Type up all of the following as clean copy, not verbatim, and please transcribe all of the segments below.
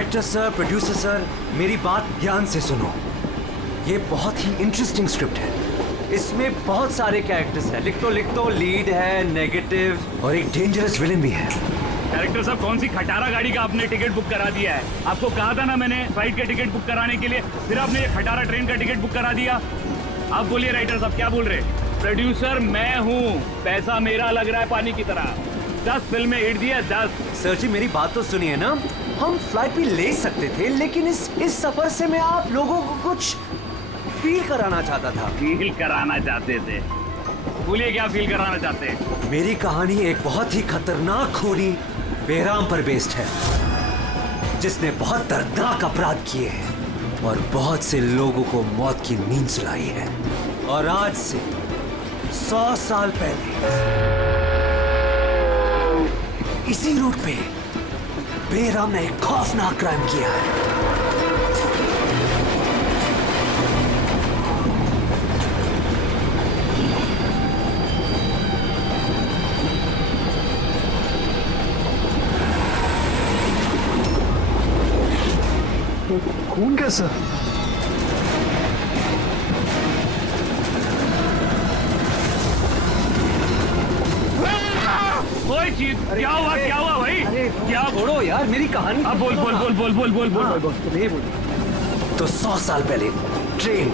Director sir, producer sir, मेरी बात ध्यान से सुनो। ये बहुत ही इंटरेस्टिंग स्क्रिप्ट है। इसमें बहुत सारे कैरेक्टर्स हैं। लिख तो लीड है, नेगेटिव और एक डेंजरस विलेन भी है। डायरेक्टर साहब, कौन सी खटारा गाड़ी का आपने टिकट बुक करा दिया है? आपको कहा था ना मैंने फ्लाइट का टिकट बुक कराने के लिए, फिर आपने ये खटारा ट्रेन का टिकट बुक करा दिया। आप बोलिए राइटर साहब, क्या बोल रहे? प्रोड्यूसर मैं हूँ, पैसा मेरा लग रहा है पानी की तरह। 10 फिल्में हिट दी है, 10। सर जी मेरी बात तो सुनिए ना, हम फ्लाइट भी ले सकते थे, लेकिन इस सफर से मैं आप लोगों को कुछ फील कराना चाहता था। फील कराना चाहते थे? बोलिए क्या फील कराना चाहते हैं? मेरी कहानी एक बहुत ही खतरनाक खूनी बेराम पर बेस्ड है, जिसने बहुत दर्दनाक अपराध किए हैं और बहुत से लोगों को मौत की नींद सुलाई है। और आज से 100 साल पहले इसी रूट पे बेराम ने एक खौफनाक क्राइम किया है। खून कैसा? कोई चीज क्या हुआ भाई? क्या छोड़ो यार मेरी कहानी। अब बोल। तुम्हें बोल। तो 100 साल पहले ट्रेन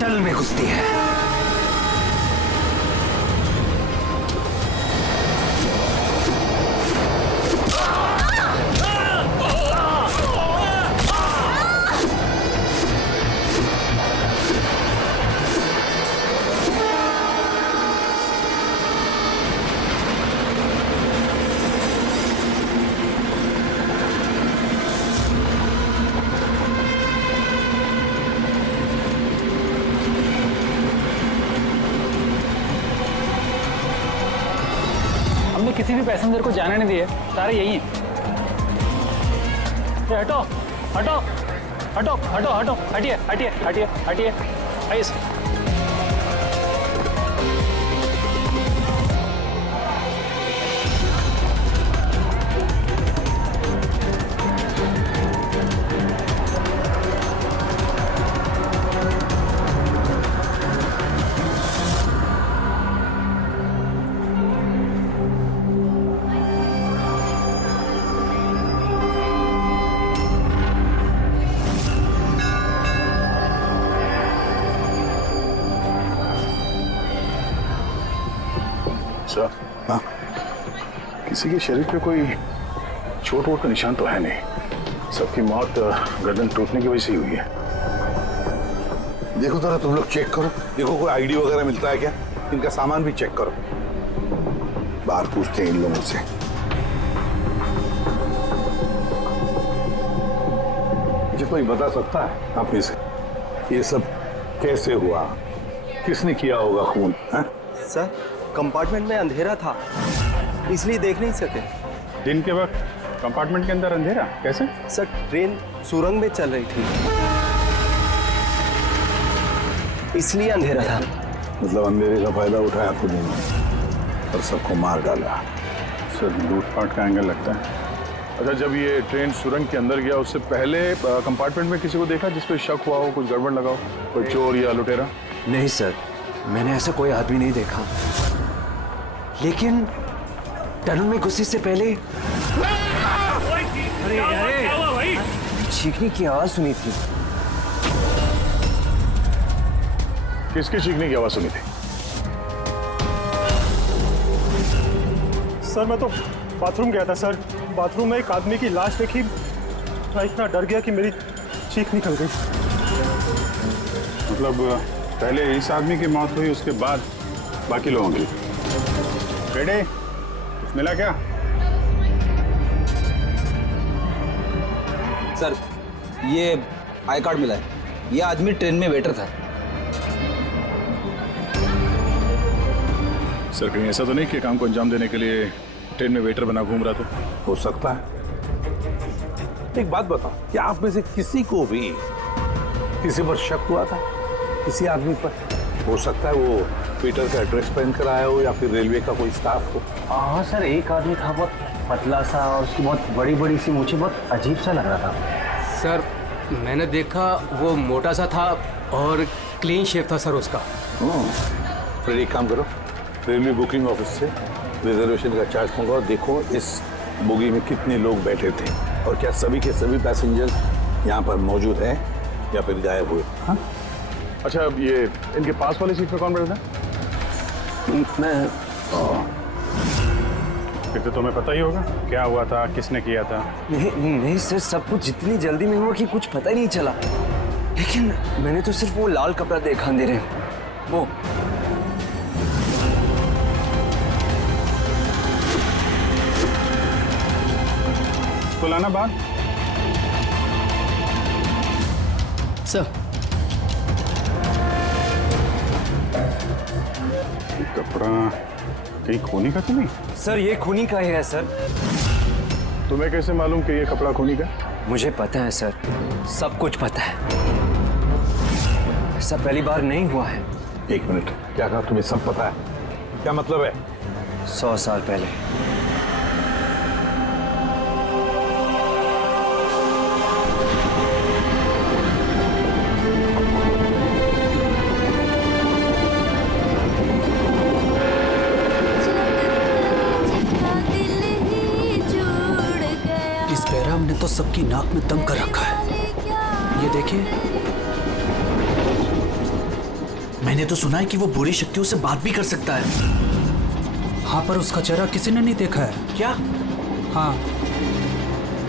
टनल में घुसती है। किसी भी पैसेंजर को जाने नहीं दिए, सारे यही हैं। हटो हटो हटो हटो हटो, हटिए हटिए हटिए हटिए, आइए। हाँ, किसी के शरीर पे कोई चोट वोट का निशान तो है नहीं। सबकी मौत गर्दन टूटने की वजह से हुई है। देखो जरा तुम लोग चेक करो, देखो कोई आईडी वगैरह मिलता है क्या। इनका सामान भी चेक करो। बाहर पूछते हैं इन लोगों से। मुझे कोई बता सकता है आप में से ये सब कैसे हुआ, किसने किया होगा खून? है सर, कंपार्टमेंट में अंधेरा था, इसलिए देख नहीं सके। दिन के वक्त कंपार्टमेंट के अंदर अंधेरा कैसे? सर, ट्रेन सुरंग में चल रही थी, इसलिए अंधेरा था। मतलब अंधेरे का फायदा उठाया खुद ने और सबको मार डाला। सर, लूटपाट का एंगल लगता है। अच्छा, जब ये ट्रेन सुरंग के अंदर गया उससे पहले कंपार्टमेंट में किसी को देखा जिसपे शक हुआ हो, कुछ गड़बड़ लगा हो, कोई चोर या लुटेरा? नहीं सर, मैंने ऐसा कोई आदमी नहीं देखा, लेकिन टनल में घुसने से पहले क्या हुआ भाई? चीखने की आवाज सुनी थी। किसके चीखने की आवाज सुनी थी? सर, मैं तो बाथरूम गया था सर। बाथरूम में एक आदमी की लाश देखी, मैं इतना डर गया कि मेरी चीख निकल गई। मतलब पहले इस आदमी की मौत हुई, उसके बाद बाकी लोगों की। बेटे, कुछ मिला क्या? सर, ये आई कार्ड मिला है। ये आदमी ट्रेन में वेटर था। सर, कहीं ऐसा तो नहीं कि काम को अंजाम देने के लिए ट्रेन में वेटर बना घूम रहा? तो हो सकता है। एक बात बताओ, क्या आप में से किसी को भी किसी पर शक हुआ था? किसी आदमी पर? हो सकता है वो पीटर का एड्रेस पहन कर आया हो या फिर रेलवे का कोई स्टाफ हो। हाँ सर, एक आदमी था, बहुत पतला सा और उसकी बहुत बड़ी बड़ी सी मूछें, बहुत अजीब सा लग रहा था। सर मैंने देखा वो मोटा सा था और क्लीन शेव था सर उसका। फिर एक काम करो, रेलवे बुकिंग ऑफिस से रिजर्वेशन का चार्ज मंगाओ, देखो इस बोगी में कितने लोग बैठे थे और क्या सभी के सभी पैसेंजर्स यहाँ पर मौजूद हैं या फिर गायब हुए। हाँ, अच्छा, ये इनके पास वाली सीट पे कौन बैठा था? मैं फिर तो तुम्हें पता ही होगा क्या हुआ था, किसने किया था। नहीं सर, सब कुछ जितनी जल्दी में हुआ कि कुछ पता ही नहीं चला। लेकिन मैंने तो सिर्फ वो लाल कपड़ा देखा अंधेरे में, वो। तो लाना बात सर कपड़ा कहीं खोने का तो नहीं? सर ये खूनी का ही है सर। तुम्हें कैसे मालूम कि ये कपड़ा खूनी का? मुझे पता है सर, सब कुछ पता है। ऐसा पहली बार नहीं हुआ है। एक मिनट, क्या कहा? तुम्हें सब पता है? क्या मतलब है? 100 साल पहले इस बैराम ने तो सबकी नाक में दम कर रखा है। ये देखिए, मैंने तो सुना है कि वो बुरी शक्तियों से बात भी कर सकता है। हाँ पर उसका चेहरा किसी ने नहीं देखा है। क्या? हाँ,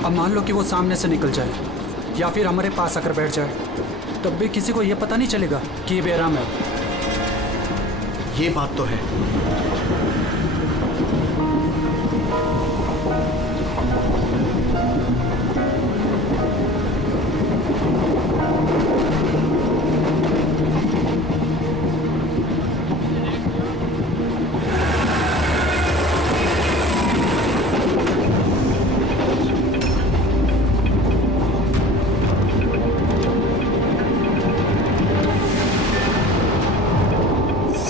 अब मान लो कि वो सामने से निकल जाए या फिर हमारे पास आकर बैठ जाए, तब भी किसी को ये पता नहीं चलेगा कि ये बैराम है। ये बात तो है।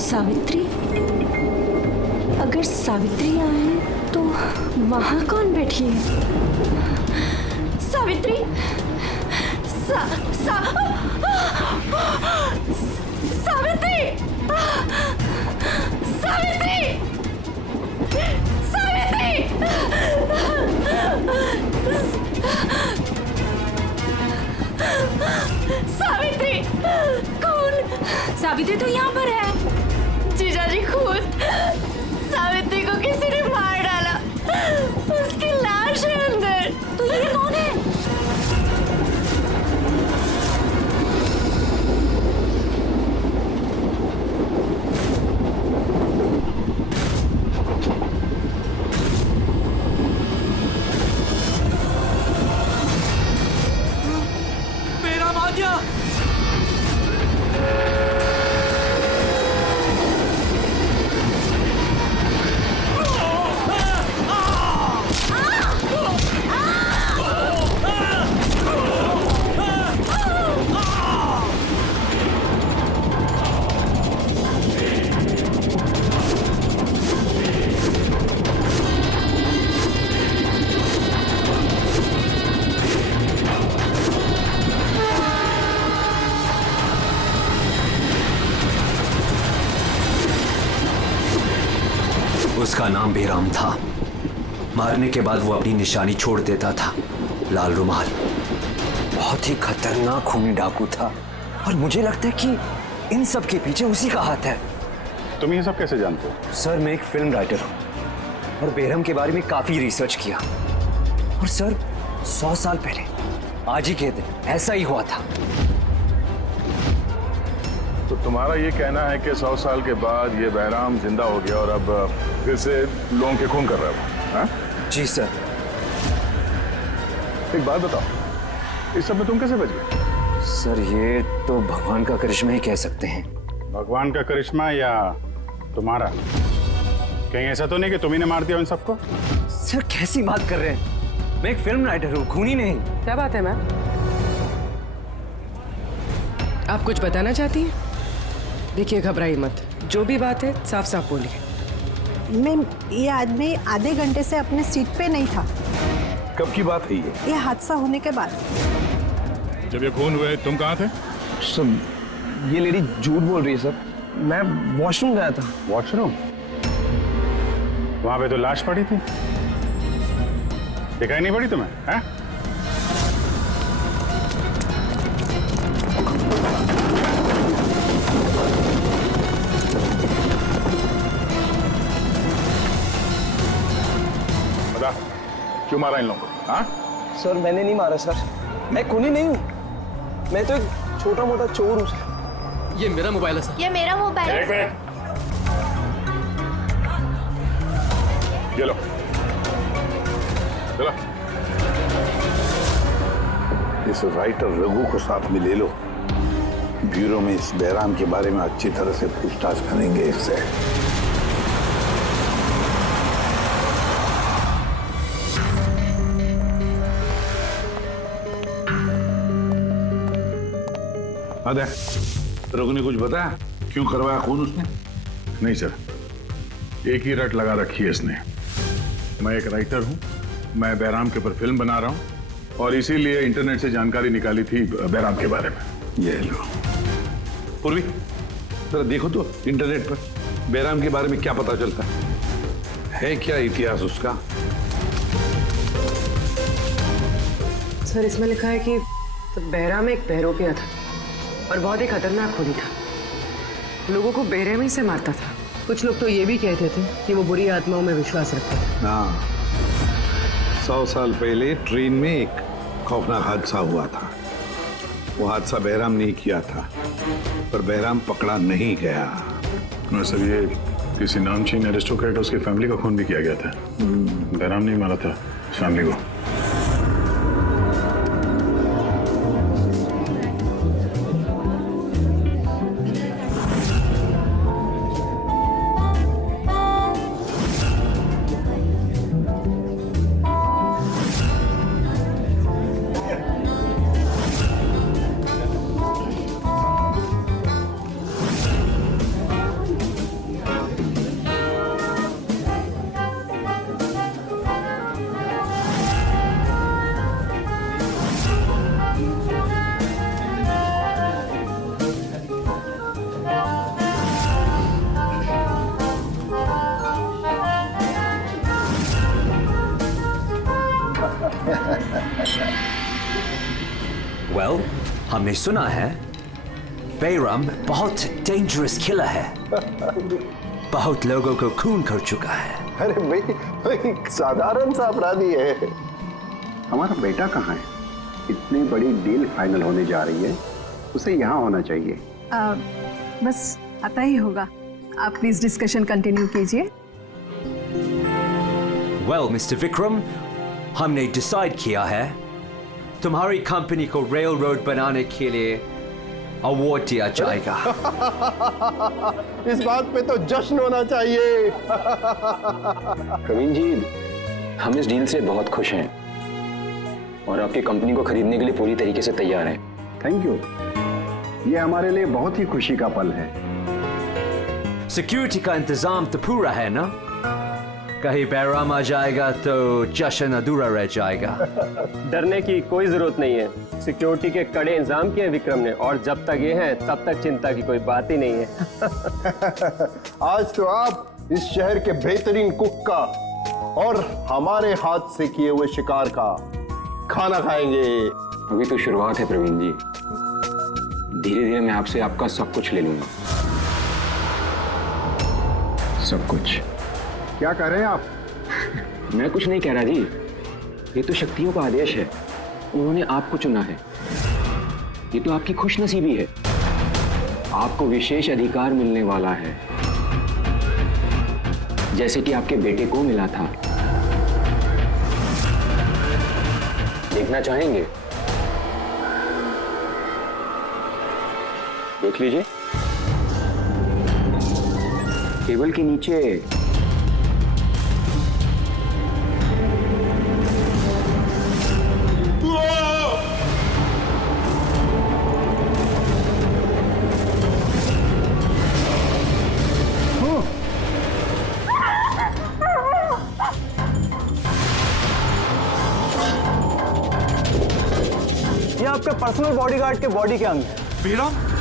सावित्री? अगर सावित्री आए तो वहाँ कौन बैठी है? सावित्री! सावित्री! सावित्री! सावित्री! सावित्री! कौन? सावित्री तो यहाँ पर है। जीजाजी खुद सावित्री को किसी ने मार डाला, उसकी लाश है अंदर। तो ये कौन है? बैराम आ गया। उसका नाम बेराम था। मारने के बाद वो अपनी निशानी छोड़ देता था, लाल रुमाल। बहुत ही खतरनाक खूनी डाकू था और मुझे लगता है कि इन सब के पीछे उसी का हाथ है। तुम ये सब कैसे जानते हो? सर मैं एक फिल्म राइटर हूँ और बेरहम के बारे में काफी रिसर्च किया। और सर 100 साल पहले आज ही के दिन ऐसा ही हुआ था। तो तुम्हारा ये कहना है कि 100 साल के बाद ये बहराम जिंदा हो गया और अब फिर से लोगों के खून कर रहा है? हाँ? जी सर। एक बात बताओ, इस सब में तुम कैसे बच गए? सर ये तो भगवान का करिश्मा ही कह सकते हैं। भगवान का करिश्मा या तुम्हारा? कहीं ऐसा तो नहीं कि तुम्ही ने मार दिया उन सबको? सर कैसी बात कर रहे हैं? मैं एक फिल्म राइटर हूँ, खूनी नहीं। क्या बात है मैम? आप कुछ बताना चाहती हैं? देखिए घबराइए मत, जो भी बात है साफ साफ बोलिए। मैम, ये आदमी आधे घंटे से अपने सीट पे नहीं था। कब की बात है ये? ये हादसा होने के बाद। जब ये खून हुए तुम कहाँ थे? सर, ये लेडी झूठ बोल रही है सर। मैं वॉशरूम गया था। वॉशरूम? वहां पे तो लाश पड़ी थी, दिखाई नहीं पड़ी तुम्हें? हैं? बता, क्यों मारा इन लोगों को? हाँ? सर, मैंने नहीं मारा सर। मैं खूनी नहीं हूँ। मैं तो एक छोटा मोटा चोर हूँ सर। ये मेरा मोबाइल है सर। ये मेरा मोबाइल है। एक मिनट, ये लो, चलो। इस राइटर रघु को साथ में ले लो। ब्यूरो में इस बैराम के बारे में अच्छी तरह से पूछताछ करेंगे इससे। अरे रघु ने कुछ बताया क्यों करवाया खून उसने? नहीं सर, एक ही रट लगा रखी है इसने। मैं एक राइटर हूं, मैं बैराम के ऊपर फिल्म बना रहा हूं और इसीलिए इंटरनेट से जानकारी निकाली थी बैराम के बारे में। ये लो पूर्वी, जरा देखो तो इंटरनेट पर बैराम के बारे में क्या पता चलता है क्या इतिहास उसका? सर, इसमें लिखा है कि तो बैराम एक बहरोपिया था और बहुत ही खतरनाक खूनी था। लोगों को बेरहमी से मारता था। कुछ लोग तो ये भी कहते थे कि वो बुरी आत्माओं में विश्वास रखता था। हाँ, 100 साल पहले ट्रेन में एक खौफनाक हादसा हुआ था। वो हादसा बैराम ने किया था, पर बैराम पकड़ा नहीं गया। सर, ये किसी नामचीन एरिस्टोक्रेट उसकी फैमिली का खून भी किया गया था। बैराम नहीं मारा था फैमिली को। वेल, हमने सुना है बैराम बहुत डेंजरस किलर है। बहुत लोगों को खून कर चुका है। अरे भाई, साधारण सा अपराधी है। हमारा बेटा कहाँ है? इतनी बड़ी डील फाइनल होने जा रही है, उसे यहाँ होना चाहिए। बस आता ही होगा। आप प्लीज डिस्कशन कंटिन्यू कीजिए। वेल मिस्टर विक्रम, हमने डिसाइड किया है तुम्हारी कंपनी को रेल रोड बनाने के लिए अवार्ड दिया जाएगा। इस बात पे तो जश्न होना चाहिए। प्रवीण जी, हम इस डील से बहुत खुश हैं और आपकी कंपनी को खरीदने के लिए पूरी तरीके से तैयार हैं। Thank you. ये हमारे लिए बहुत ही खुशी का पल है। सिक्योरिटी का इंतजाम तो पूरा है ना? कहीं बैराम आ जाएगा तो जश्न अधूरा रह जाएगा। डरने की कोई जरूरत नहीं है। सिक्योरिटी के कड़े इंतजाम किए विक्रम ने, और जब तक ये हैं तब तक चिंता की कोई बात ही नहीं है। आज तो आप इस शहर के बेहतरीन कुक का और हमारे हाथ से किए हुए शिकार का खाना खाएंगे। अभी तो शुरुआत है प्रवीण जी, धीरे धीरे मैं आपसे आपका सब कुछ ले लूंगा। सब कुछ। क्या कह रहे हैं आप? मैं कुछ नहीं कह रहा जी, ये तो शक्तियों का आदेश है। उन्होंने आपको चुना है। ये तो आपकी खुशनसीबी है। आपको विशेष अधिकार मिलने वाला है, जैसे कि आपके बेटे को मिला था। देखना चाहेंगे? देख लीजिए, टेबल के नीचे आपके पर्सनल बॉडीगार्ड के बॉडी के अंग हैं। बेराम?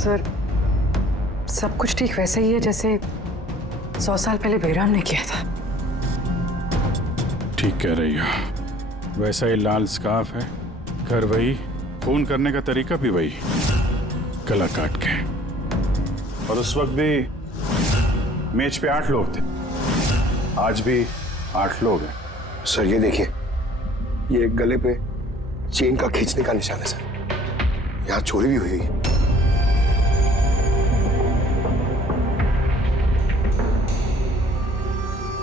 सर, सब कुछ ठीक वैसे ही है जैसे 100 साल पहले बेराम ने किया था। ठीक कह रही हो। वैसा ही लाल स्कार्फ है, घर वही, खून करने का तरीका भी वही, गला काट के। और उस वक्त भी मेज पे 8 लोग थे, आज भी 8 लोग हैं। सर ये देखिए, ये गले पे चेन का खींचने का निशान है सर। यहाँ चोरी भी हुई है।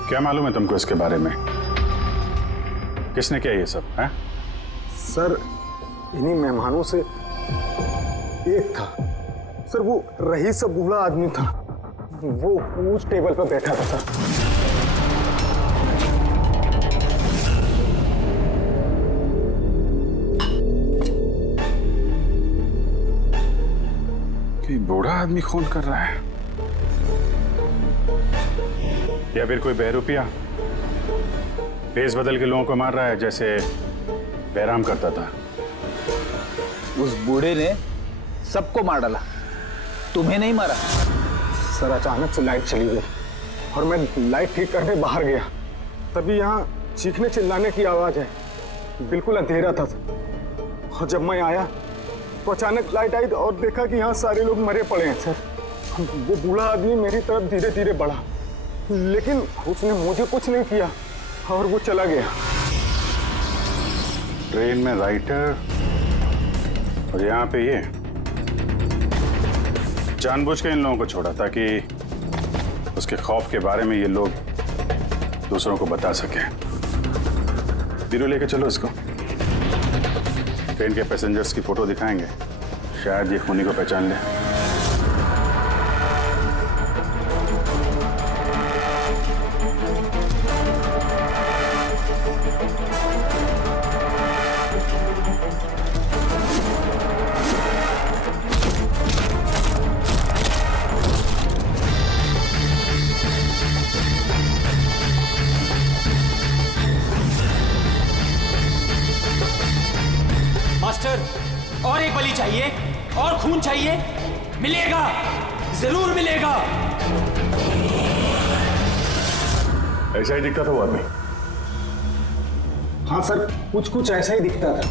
क्या मालूम है तुमको इसके बारे में? किसने किया ये सब है? सर इन्हीं मेहमानों से एक था सर, वो रईस सा बूढ़ा आदमी था, वो उस टेबल पर बैठा था सर। कि बूढ़ा आदमी खून कर रहा है या फिर कोई बहरूपिया भेस बदल के लोगों को मार रहा है जैसे बैराम करता था। उस बूढ़े ने सबको मार डाला, तुम्हें नहीं मारा। सर अचानक से लाइट चली गई और मैं लाइट ठीक करने बाहर गया, तभी यहाँ चीखने चिल्लाने की आवाज है। बिल्कुल अंधेरा था सर। और जब मैं आया तो अचानक लाइट आई और देखा कि यहाँ सारे लोग मरे पड़े हैं सर। वो बूढ़ा आदमी मेरी तरफ धीरे धीरे बढ़ा, लेकिन उसने मुझे कुछ नहीं किया और वो चला गया। ट्रेन में राइटर और यहाँ पे ये जानबूझ के इन लोगों को छोड़ा ताकि उसके खौफ के बारे में ये लोग दूसरों को बता सके। बीरू लेके चलो इसको, ट्रेन के पैसेंजर्स की फोटो दिखाएंगे, शायद ये खूनी को पहचान ले। मास्टर, और एक बलि चाहिए, और खून चाहिए। मिलेगा, जरूर मिलेगा। ऐसा ही दिखता था वो आदमी। हाँ सर, कुछ कुछ ऐसा ही दिखता था।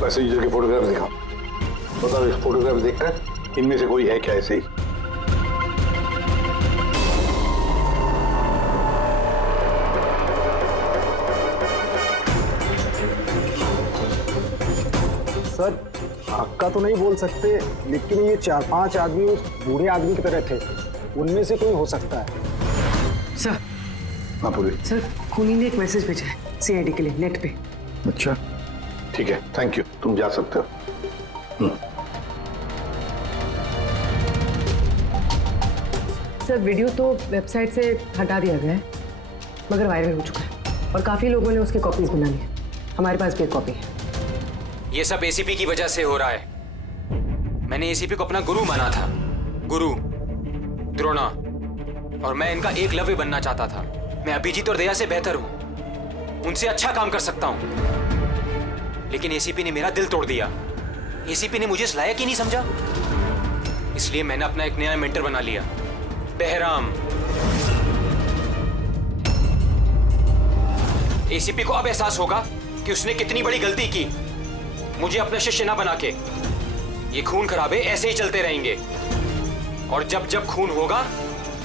पैसेंजर के फोटोग्राफ दिखाओ, बताओ इस फोटोग्राफ देखकर इनमें से कोई है क्या ऐसे ही? सर आपका तो नहीं बोल सकते, लेकिन ये 4-5 आदमी उस बूढ़े आदमी की तरह थे, उनमें से कोई हो सकता है। सर, हाँ पूरी। सर खूनी ने एक मैसेज भेजा है सीआईडी के लिए नेट पे। अच्छा ठीक है, थैंक यू, तुम जा सकते हो। सर वीडियो तो वेबसाइट से हटा दिया गया है, मगर वायरल हो चुका है और काफी लोगों ने उसकी कॉपीज बना ली है। हमारे पास भी एक कॉपी है। ये सब एसीपी की वजह से हो रहा है। मैंने एसीपी को अपना गुरु माना था, गुरु द्रोणा, और मैं इनका एकलव्य बनना चाहता था। मैं अभिजीत और दया से बेहतर हूं, उनसे अच्छा काम कर सकता हूं, लेकिन एसीपी ने मेरा दिल तोड़ दिया। एसीपी ने मुझे इस लायक ही नहीं समझा, इसलिए मैंने अपना एक नया मेंटर बना लिया, बहराम। एसीपी को अब एहसास होगा कि उसने कितनी बड़ी गलती की, मुझे अपना शिष्य ना बना के। ये खून खराबे ऐसे ही चलते रहेंगे, और जब जब खून होगा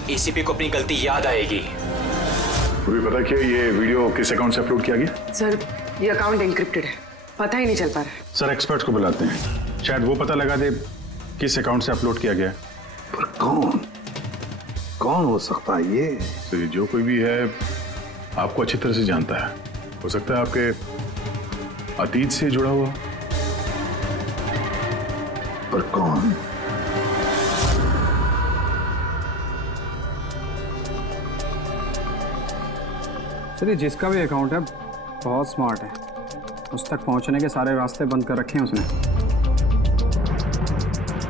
एसीपी को अपनी गलती याद आएगी। तुम्हें पता क्या ये वीडियो किस अकाउंट से अपलोड किया गया? सर ये अकाउंट एन्क्रिप्टेड है, पता ही नहीं चल पा रहा है। सर एक्सपर्ट्स को बुलाते हैं, शायद वो पता लगा दे किस अकाउंट से अपलोड किया गया। पर कौन हो सकता है ये? तो जो कोई भी है आपको अच्छी तरह से जानता है। हो सकता है आपके अतीत से जुड़ा हुआ। पर कौन? चलिए, जिसका भी अकाउंट है बहुत स्मार्ट है। उस तक पहुंचने के सारे रास्ते बंद कर रखे हैं उसने।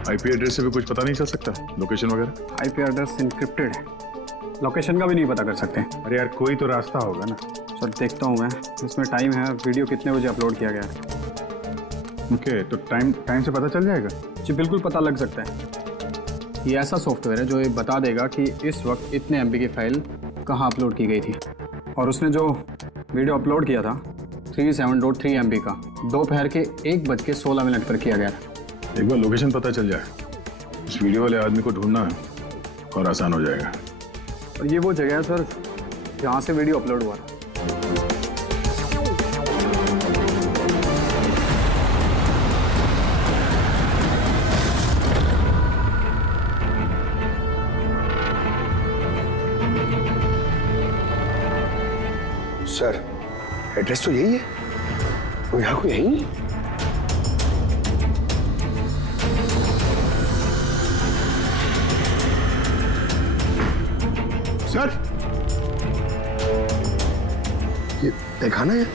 आईपी एड्रेस से भी कुछ पता नहीं चल सकता? लोकेशन वगैरह? आईपी एड्रेस इनक्रिप्टेड है, लोकेशन का भी नहीं पता कर सकते। अरे यार, कोई तो रास्ता होगा ना। सर देखता हूँ मैं, इसमें टाइम है, वीडियो कितने बजे अपलोड किया गया है। ओके, तो टाइम से पता चल जाएगा? जी बिल्कुल पता लग सकता है। ये ऐसा सॉफ्टवेयर है जो ये बता देगा कि इस वक्त इतने एमबी की फाइल कहाँ अपलोड की गई थी। और उसने जो वीडियो अपलोड किया था 37.3 MB का, दोपहर के 1:16 पर किया गया था। एक बार लोकेशन पता चल जाए, उस वीडियो वाले आदमी को ढूंढना और आसान हो जाएगा। और ये वो जगह है सर जहाँ से वीडियो अपलोड हुआ था। सर, एड्रेस तो यही है, वो यहाँ को यही नहीं। सर, ये दिखाना है।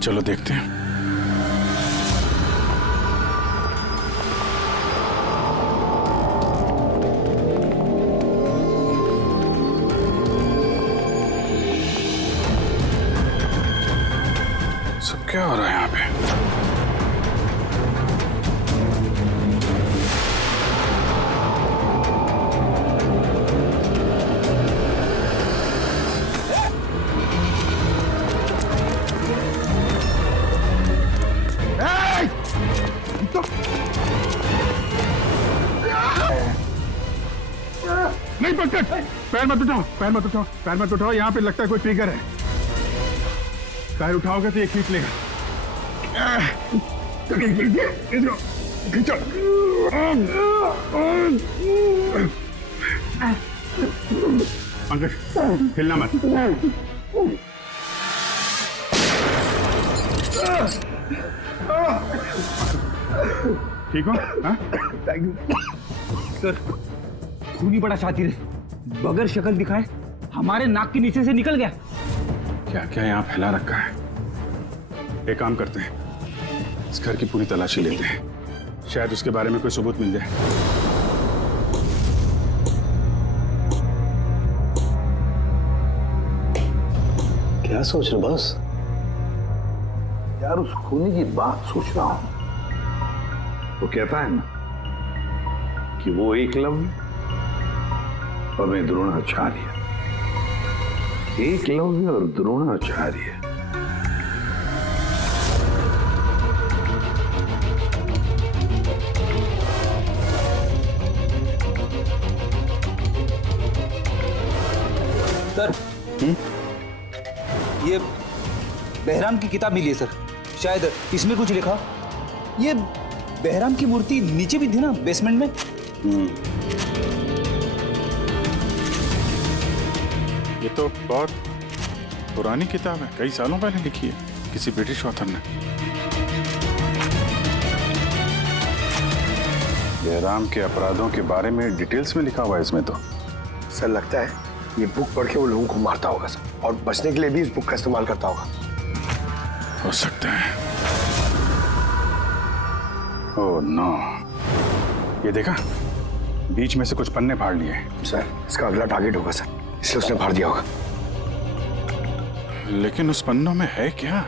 चलो देखते हैं। सब क्या हो रहा है यहाँ पे? नहीं पकड़, पैर मत उठाओ, पैर मत उठाओ, पैर मत उठाओ। यहाँ पे लगता है कोई ट्रिगर है। पैर उठाओगे तो ये खींच लेगा। खींचो। पंकज, हिलना मत। ठीक हो? Thank you sir. खूनी बड़ा शातिर है, बगैर शक्ल दिखाए हमारे नाक के नीचे से निकल गया। क्या क्या यहाँ फैला रखा है? एक काम करते हैं, इस घर की पूरी तलाशी लेते हैं, शायद उसके बारे में कोई सबूत मिल जाए। क्या सोच रहे बॉस? यार, उस खूनी की बात सोच रहा हूं। वो कहता है ना कि वो एकलव्य और मैं द्रोणाचार्य। एकलव्य और द्रोणाचार्य। सर, ये बहराम की किताब मिली है सर, शायद इसमें कुछ लिखा। ये बहराम की मूर्ति नीचे भी थी ना, बेसमेंट में। ये तो बहुत पुरानी किताब है, कई सालों पहले लिखी है किसी ब्रिटिश ऑथर ने। बहराम के अपराधों के बारे में डिटेल्स में लिखा हुआ है इसमें तो। सर, लगता है ये बुक पढ़ के वो लोगों को मारता होगा सर, और बचने के लिए भी इस बुक का इस्तेमाल करता होगा। हो सकता है। ओह नो, ये देखा, बीच में से कुछ पन्ने फाड़ लिए। सर, इसका अगला टारगेट होगा सर, इसलिए उसने फाड़ दिया होगा। लेकिन उस पन्नों में है क्या?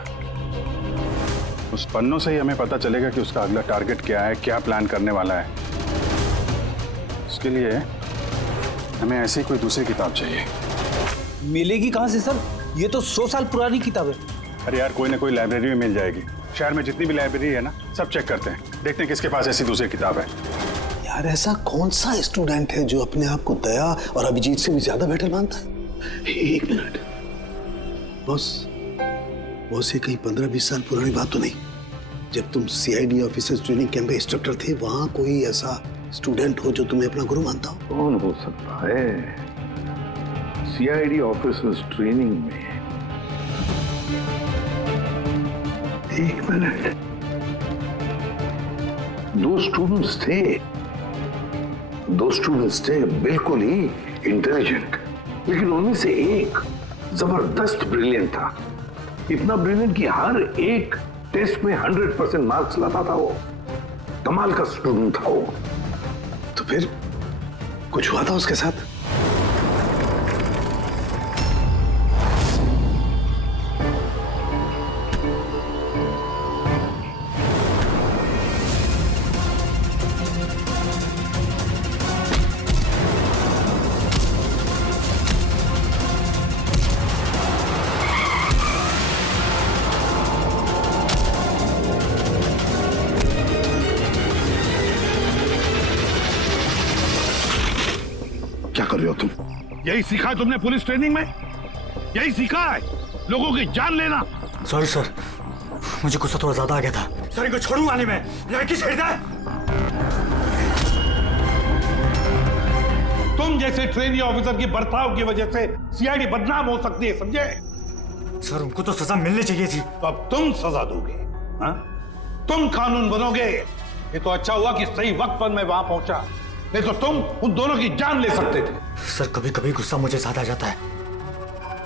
उस पन्नों से ही हमें पता चलेगा कि उसका अगला टारगेट क्या है, क्या प्लान करने वाला है। उसके लिए हमें ऐसी कोई दूसरी किताब चाहिए। मिलेगी कहाँ से सर? ये तो 100 साल पुरानी किताब है। अरे यार, कोई ना कोई लाइब्रेरी में मिल जाएगी। शहर में जितनी भी लाइब्रेरी है ना, सब चेक करते हैं, देखते हैं किसके पास ऐसी दूसरी किताब है। यार, ऐसा कौन सा स्टूडेंट है जो अपने आप को दया और अभिजीत से भी ज्यादा बेटर मानता है? एक मिनट बॉस, ये कहीं 15-20 साल पुरानी बात तो नहीं? जब तुम CID ऑफिसर्स ट्रेनिंग कैंप में इंस्ट्रक्टर थे, वहां कोई ऐसा स्टूडेंट हो जो तुम्हें अपना गुरु मानता हो? कौन हो सकता है? सीआईडी ऑफिसर्स ट्रेनिंग में 1 मिनट, 2 स्टूडेंट्स थे बिल्कुल ही इंटेलिजेंट, लेकिन उनमें से एक जबरदस्त ब्रिलियंट था। इतना ब्रिलियंट कि हर एक टेस्ट में 100% मार्क्स लाता था वो। कमाल का स्टूडेंट था वो। तो फिर कुछ हुआ था उसके साथ? क्या कर रहे हो तुम? यही सीखा है तुमने पुलिस ट्रेनिंग में? यही सीखा है लोगों की जान लेना? सॉरी सर, मुझे गुस्सा थोड़ा ज्यादा आ गया था। सर इनको छोड़ूंगा नहीं मैं, लड़की छेड़ता है। तुम जैसे ट्रेनी ऑफिसर की बर्ताव की वजह से सीआईडी बदनाम हो सकती है, समझे? सर उनको तो सजा मिलनी चाहिए थी। तो अब तुम सजा दोगे? हाँ? तुम कानून बनोगे? ये तो अच्छा हुआ कि सही वक्त पर मैं वहां पहुंचा, नहीं तो तुम उन दोनों की जान ले सकते थे। सर कभी कभी गुस्सा मुझे ज्यादा आ जाता है,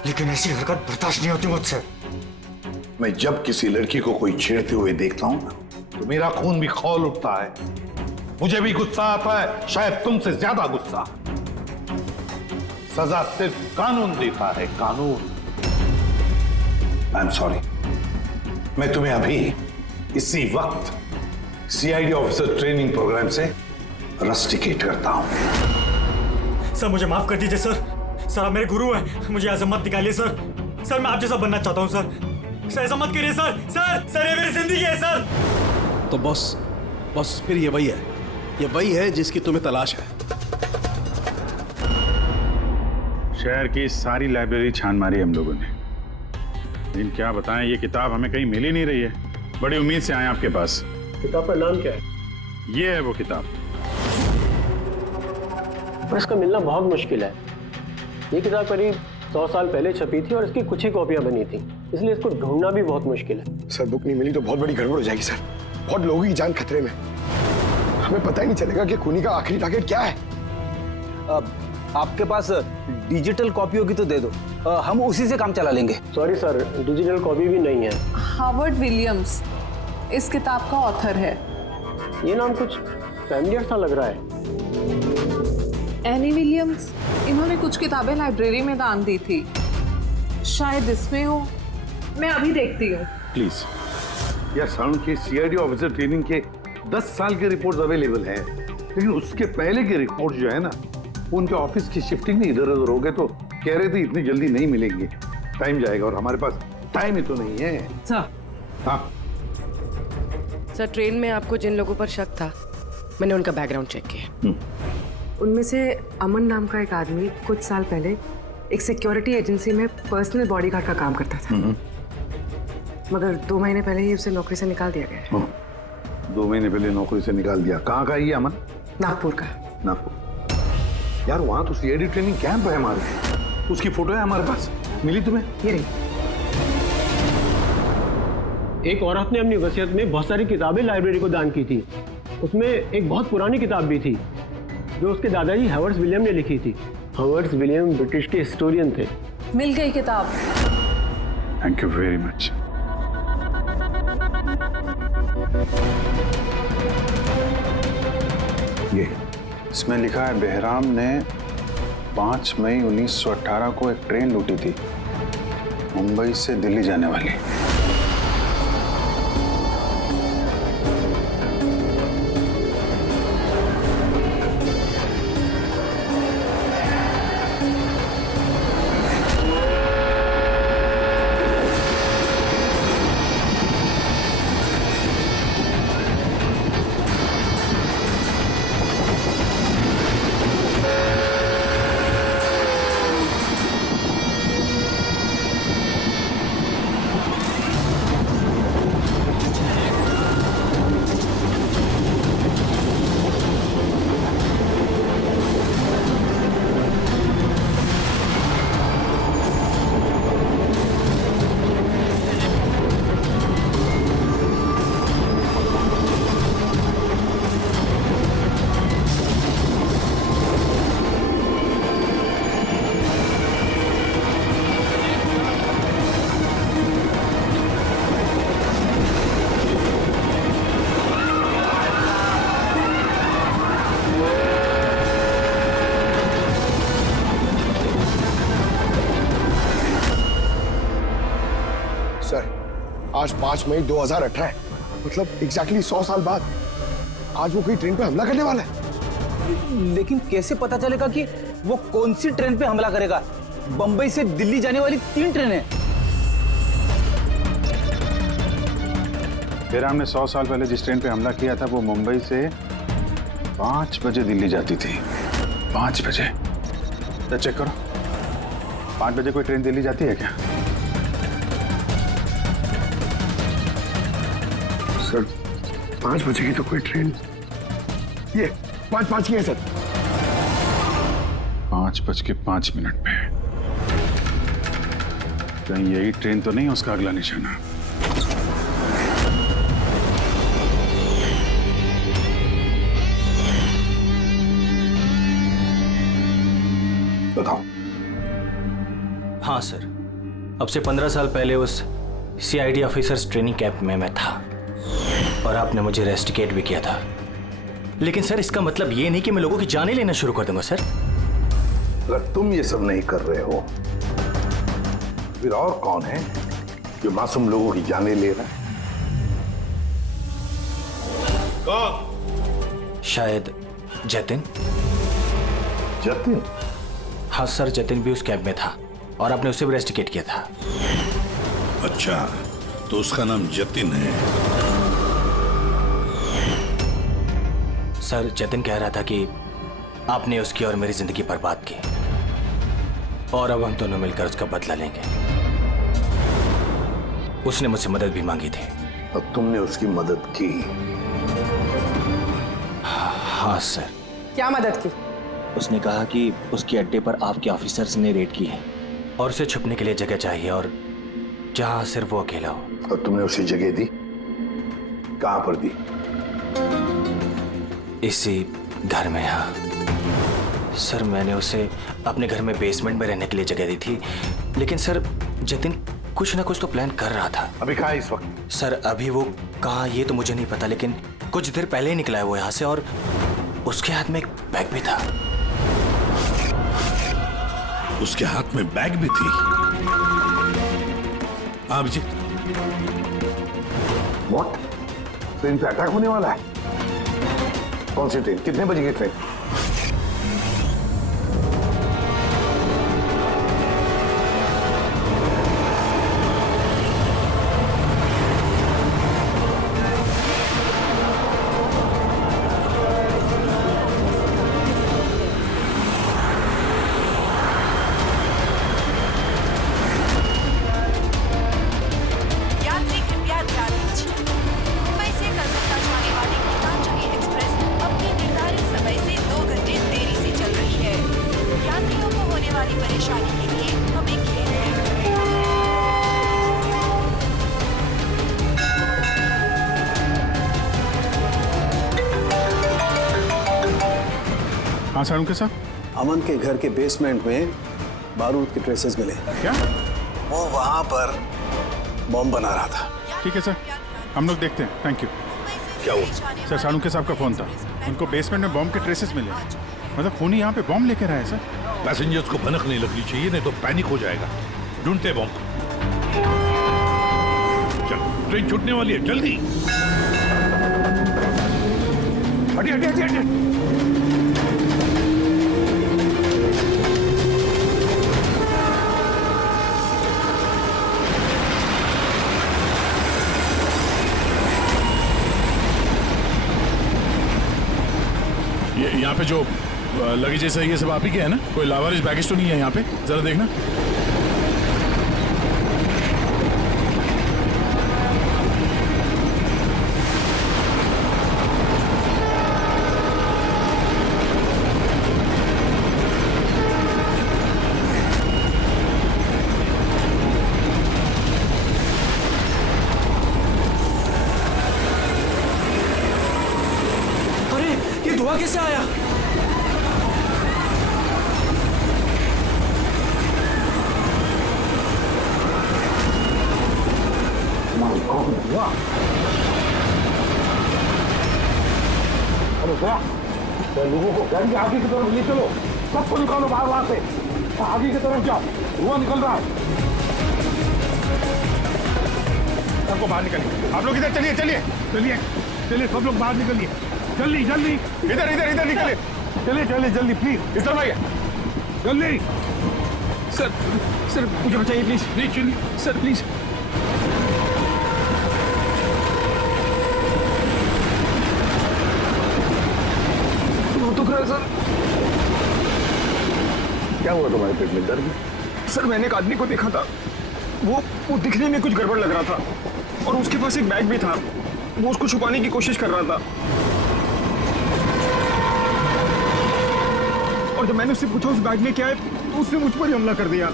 लेकिन ऐसी हरकत बर्दाश्त नहीं होती मुझसे। मैं जब किसी लड़की को कोई छेड़ते हुए देखता हूं तो मेरा खून भी खौल उठता है। मुझे भी गुस्सा आता है, शायद तुमसे ज्यादा गुस्सा। सजा सिर्फ कानून देता है, कानून। आई एम सॉरी, मैं तुम्हें अभी इसी वक्त सीआईडी ऑफिसर ट्रेनिंग प्रोग्राम से रस्टिकेट करता हूं। सर मुझे माफ कर दीजिए सर। सर आप मेरे गुरु हैं, मुझे ऐसा मत निकालिए सर। सर मैं आप जैसा बनना चाहता हूं सर। सर ऐसा मत करिए सर। सर ये मेरी जिंदगी है सर। तो बॉस फिर ये वही है जिसकी तुम्हें तलाश है। शहर की सारी लाइब्रेरी छान मारी हम लोगों ने, लेकिन क्या बताएं, ये किताब हमें कहीं मिल ही नहीं रही है। बड़ी उम्मीद से आए आपके पास। किताब का नाम क्या है? ये है वो किताब। पर इसका मिलना बहुत मुश्किल है। ये किताब करीब 100 साल पहले छपी थी और इसकी कुछ ही कॉपियां बनी थी, इसलिए इसको ढूंढना भी बहुत मुश्किल है। सर बुक नहीं मिली तो बहुत बड़ी गड़बड़ हो जाएगी सर। बहुत लोगों की जान खतरे में, हमें पता ही नहीं चलेगा कि खूनी का आखिरी टारगेट क्या है। आपके पास डिजिटल कॉपी होगी तो दे दो, हम उसी से काम चला लेंगे। सॉरी सर, डिजिटल कॉपी भी नहीं है। हार्वर्ड विलियम्स इस किताब का ऑथर है। ये नाम कुछ फैमिलियर सा लग रहा है। एनी विलियम्स, इन्होंने कुछ किताबें लाइब्रेरी में दान दी थी, शायद इसमें हो। मैं अभी देखती हूँ। प्लीज। यार साउंड के सीआईडी ऑफिसर ट्रेनिंग के 10 साल के रिपोर्ट्स अवेलेबल हैं, लेकिन उसके पहले के रिपोर्ट जो है ना, वो उनके ऑफिस की शिफ्टिंग में इधर उधर हो गए, तो कह रहे थे इतनी जल्दी नहीं मिलेंगे, टाइम जाएगा, और हमारे पास टाइम ही तो नहीं है। सर। हाँ सर, ट्रेन में आपको जिन लोगों पर शक था, मैंने उनका बैकग्राउंड चेक किया। उनमें से अमन नाम का एक आदमी कुछ साल पहले एक सिक्योरिटी एजेंसी में पर्सनल बॉडीगार्ड का काम करता था, मगर 2 महीने पहले ही उसे नौकरी से निकाल दिया गया। 2 महीने पहले नौकरी से निकाल दिया। कहाँ का है ये अमन? नागपुर का। नागपुर। यार वहाँ तो सीआईडी ट्रेनिंग कैंप है हमारे, उसकी फोटो है हमारे पास, मिली तुम्हें? ये रही। एक औरत ने अपनी वसीयत में बहुत सारी किताबें लाइब्रेरी को दान की थी। उसमें एक बहुत पुरानी किताब भी थी जो उसके दादाजी हावर्ड विलियम ने लिखी थी। हावर्ड विलियम ब्रिटिश के हिस्टोरियन थे। मिल गई किताब। Thank you very much. ये इसमें लिखा है, बेहराम ने 5 मई 1918 को एक ट्रेन लूटी थी, मुंबई से दिल्ली जाने वाली। सर, आज 5 मई 2018 है, मतलब एग्जैक्टली 100 साल बाद आज वो कोई ट्रेन पे हमला करने वाला है। लेकिन कैसे पता चलेगा कि वो कौन सी ट्रेन पे हमला करेगा? बंबई से दिल्ली जाने वाली 3 ट्रेनें। बेहराम ने 100 साल पहले जिस ट्रेन पे हमला किया था वो मुंबई से 5 बजे दिल्ली जाती थी। 5 बजे। तो चेक करो, 5 बजे कोई ट्रेन दिल्ली जाती है क्या? सर 5 बजे की तो कोई ट्रेन, ये 5:05 की है सर। 5:05 पे। कहीं यही ट्रेन तो नहीं उसका अगला निशाना? बताओ। हाँ सर, अब से 15 साल पहले उस CID ऑफिसर्स ट्रेनिंग कैंप में मैं था और आपने मुझे रेस्टिकेट भी किया था। लेकिन सर इसका मतलब ये नहीं कि मैं लोगों की जानें लेना शुरू कर दूंगा सर। अगर तुम ये सब नहीं कर रहे हो फिर और कौन है जो मासूम लोगों की जानें ले रहा है? कौन? शायद जतिन। जतिन? हाँ सर, जतिन भी उस कैंप में था और आपने उसे भी रेस्टिकेट किया था। अच्छा, तो उसका नाम जतिन है। सर जतिन कह रहा था कि आपने उसकी और मेरी जिंदगी बर्बाद की और अब हम दोनों मिलकर उसका बदला लेंगे। उसने मुझसे मदद भी मांगी थी। और तुमने उसकी मदद की? हाँ सर। क्या मदद की? उसने कहा कि उसके अड्डे पर आपके ऑफिसर्स ने रेड की है और उसे छुपने के लिए जगह चाहिए और जहां सिर्फ वो अकेला हो। और तुमने उसे जगह दी? कहां पर दी? इसी घर में। हाँ सर, मैंने उसे अपने घर में बेसमेंट में रहने के लिए जगह दी थी। लेकिन सर जतिन कुछ ना कुछ तो प्लान कर रहा था। अभी कहाँ है इस वक्त? सर अभी वो कहाँ ये तो मुझे नहीं पता, लेकिन कुछ देर पहले ही निकला है वो यहाँ से और उसके हाथ में एक बैग भी था। उसके हाथ में बैग भी थी? हाँ अभिजीत। व्हाट? ट्रेन पे अटैक होने वाला है? कौन सी ट्रेन? कितने बजे की ट्रेन? हाँ सारुण के साथ अमन के घर के बेसमेंट में बारूद के ट्रेसेस मिले। क्या? वो वहां पर बॉम्ब बना रहा था। ठीक है सर, हम लोग देखते हैं। Thank you. क्या हुआ? सर सारुण के साहब का फोन था, उनको बेसमेंट में बॉम्ब के ट्रेसेस मिले। मतलब खूनी यहाँ पे बॉम्ब लेकर आया सर। पैसेंजर्स को भनक नहीं लगनी चाहिए, नहीं तो पैनिक हो जाएगा। ढूंढते बॉम्ब। चल, ट्रेन छूटने वाली है, जल्दी। हटिए हटिए हटिए हटिए। यहाँ पे जो लगेज है ये सब आप ही के है ना? कोई लावारिस बैगेज तो नहीं है यहाँ पे? जरा देखना। अरे ये धुआं कैसे आया? अरे लोगों को गाड़ी के आगे की तरफ ले चलो, सबको निकालो बाहर, वहां से आगे की तरफ जाओ, धुआं निकल रहा है। सबको बाहर निकलिए, आप लोग इधर चलिए चलिए चलिए चलिए, सब लोग बाहर निकलिए, जल्दी जल्दी, इधर इधर इधर निकलिए, चलिए चलिए जल्दी प्लीज, इस तरफ आइए जल्दी। सर सर मुझे बचाइए प्लीज, नहीं चलिए सर प्लीज। बहुत दुख रहा है सर। क्या हुआ तुम्हारे पेट में, दर्द? सर मैंने एक आदमी को देखा था, वो दिखने में कुछ गड़बड़ लग रहा था और उसके पास एक बैग भी था, वो उसको छुपाने की कोशिश कर रहा था। और जब मैंने उससे पूछा उस बैग में क्या है, तो उसने मुझ पर ही हमला कर दिया।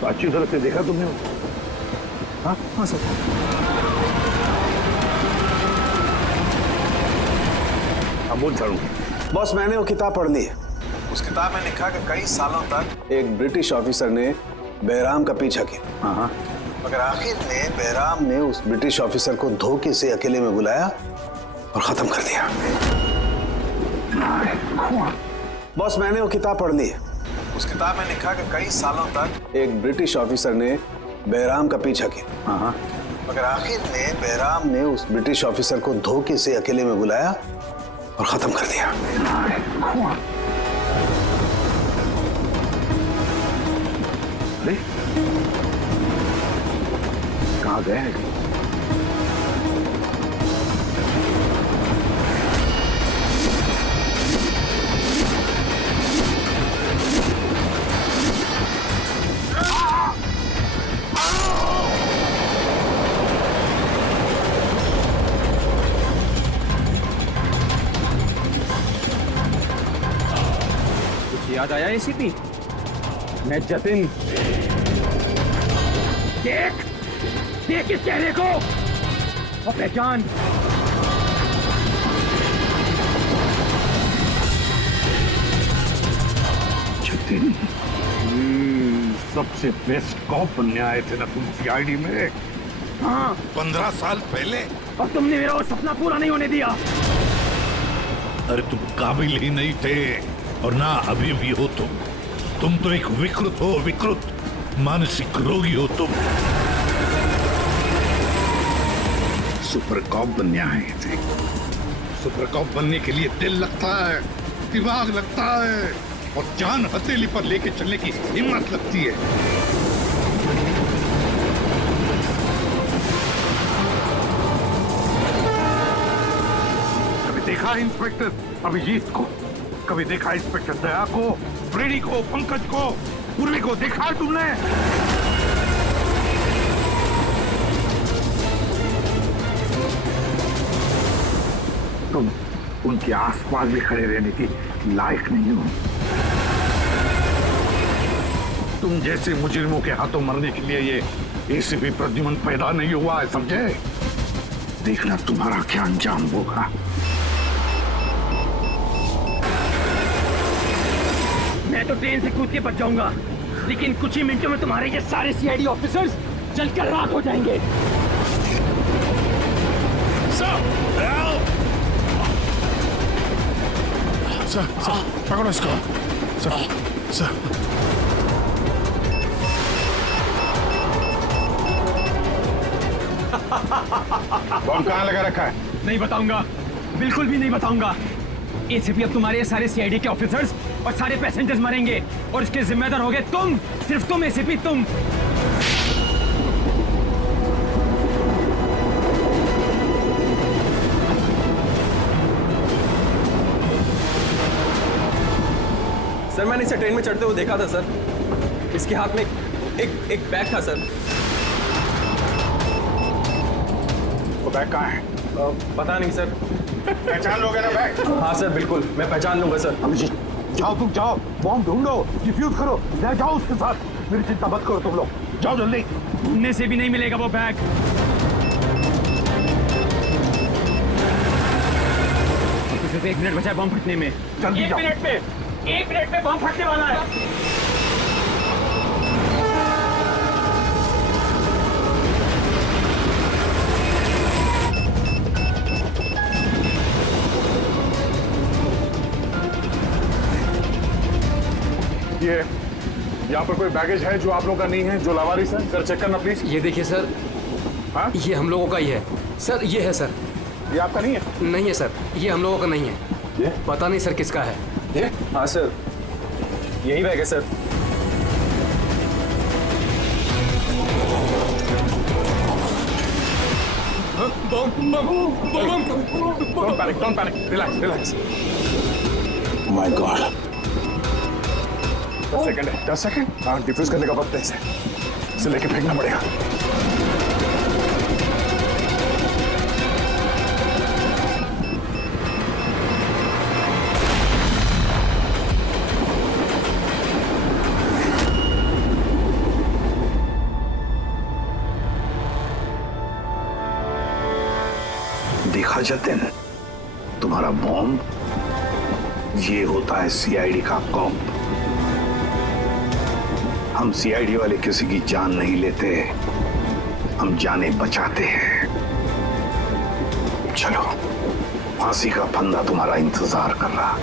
तो अच्छी तरह से देखा तुमने? हाँ हाँ सर। बोल झाड़ू। बॉस मैंने वो किताब पढ़ ली। उस किताब में लिखा कि कई सालों तक एक ब्रिटिश ऑफिसर ने बहराम का पीछा किया। हाँ, मगर आखिर में बहराम ने उस ब्रिटिश ऑफिसर को धोखे से अकेले में बुलाया और खत्म कर दिया। बॉस मैंने वो किताब पढ़ ली। उस किताब में लिखा कि कई सालों तक एक ब्रिटिश ऑफिसर ने बहराम का पीछा किया। हाँ, मगर आखिर में बहराम ने उस ब्रिटिश ऑफिसर को धोखे से अकेले में बुलाया और खत्म कर दिया। कहाँ गए हैं? याद आया एसीपी? मैं जतिन। देख देख इस चेहरे को और पहचान। जतिन, सबसे बेस्ट कॉप बनने आए थे ना तुम सीआईडी में? हाँ, 15 साल पहले। और तुमने मेरा वो सपना पूरा नहीं होने दिया। अरे तुम काबिल ही नहीं थे और ना अभी भी हो तुम तो एक विकृत हो, विकृत मानसिक रोगी हो तुम। सुपर कॉप बनने आए थे। सुपर कॉप बनने के लिए दिल लगता है, दिमाग लगता है और जान हथेली पर लेके चलने की हिम्मत लगती है। कभी देखा इंस्पेक्टर अभिजीत को? कभी देखा इंस्पेक्टर दया को, फ्रेडी को, पंकज को, पूर्वी को देखा है तुमने? तुम उनके आसपास भी खड़े रहने की लायक नहीं हो। तुम जैसे मुजरिमों के हाथों मरने के लिए ये एसीपी प्रद्युमन पैदा नहीं हुआ है, समझे? देखना तुम्हारा क्या अंजाम होगा। मैं तो ट्रेन से कूद के बच जाऊंगा, लेकिन कुछ ही मिनटों में तुम्हारे ये सारे सीआईडी ऑफिसर्स जलकर राख हो जाएंगे। सर पकड़ो इसको। सर बम कहाँ लगा रखा है? नहीं बताऊंगा, बिल्कुल भी नहीं बताऊंगा। एसीपी अब तुम्हारे सारे सीआईडी के ऑफिसर्स और सारे पैसेंजर्स मरेंगे और इसके जिम्मेदार होगे तुम, सिर्फ तुम एसीपी, तुम। सर मैंने इसे ट्रेन में चढ़ते हुए देखा था सर। इसके हाथ में एक बैग था सर। वो बैग कहाँ है? पता नहीं सर। पहचान लोगे ना बैग? हाँ सर बिल्कुल, मैं पहचान लूंगा सर। अभिजीत जाओ, तुम जाओ, बॉम्ब ढूंढो, डिफ्यूज करो, ले जाओ उसके साथ। मेरी चिंता मत करो तुम लोग, जाओ जल्दी। ढूंढने से भी नहीं मिलेगा वो बैग। सिर्फ 1 मिनट बचा है बम फटने में। जल्दी जाओ। 1 मिनट में बम फटने वाला है। ये यहाँ पर कोई बैगेज है जो आप लोगों का नहीं है, जो लावारिस है? सर चेक करना प्लीज। ये देखिए सर, हाँ? ये हम लोगों का ही है सर। ये है सर। ये आपका नहीं है? नहीं है सर, ये हम लोगों का नहीं है। ये पता नहीं सर किसका है। ये? हाँ सर, यही बैग है sir. Don't panic. Relax. My God. 10 second है। 10 सेकंड? हाँ, डिफ्यूज करने का वक्त है इसे लेके फेंकना पड़ेगा। देखा जतिन, तुम्हारा बॉम्ब ये होता है सीआईडी का कॉप। हम सीआईडी वाले किसी की जान नहीं लेते, हम जाने बचाते हैं। चलो, फांसी का फंदा तुम्हारा इंतजार कर रहा।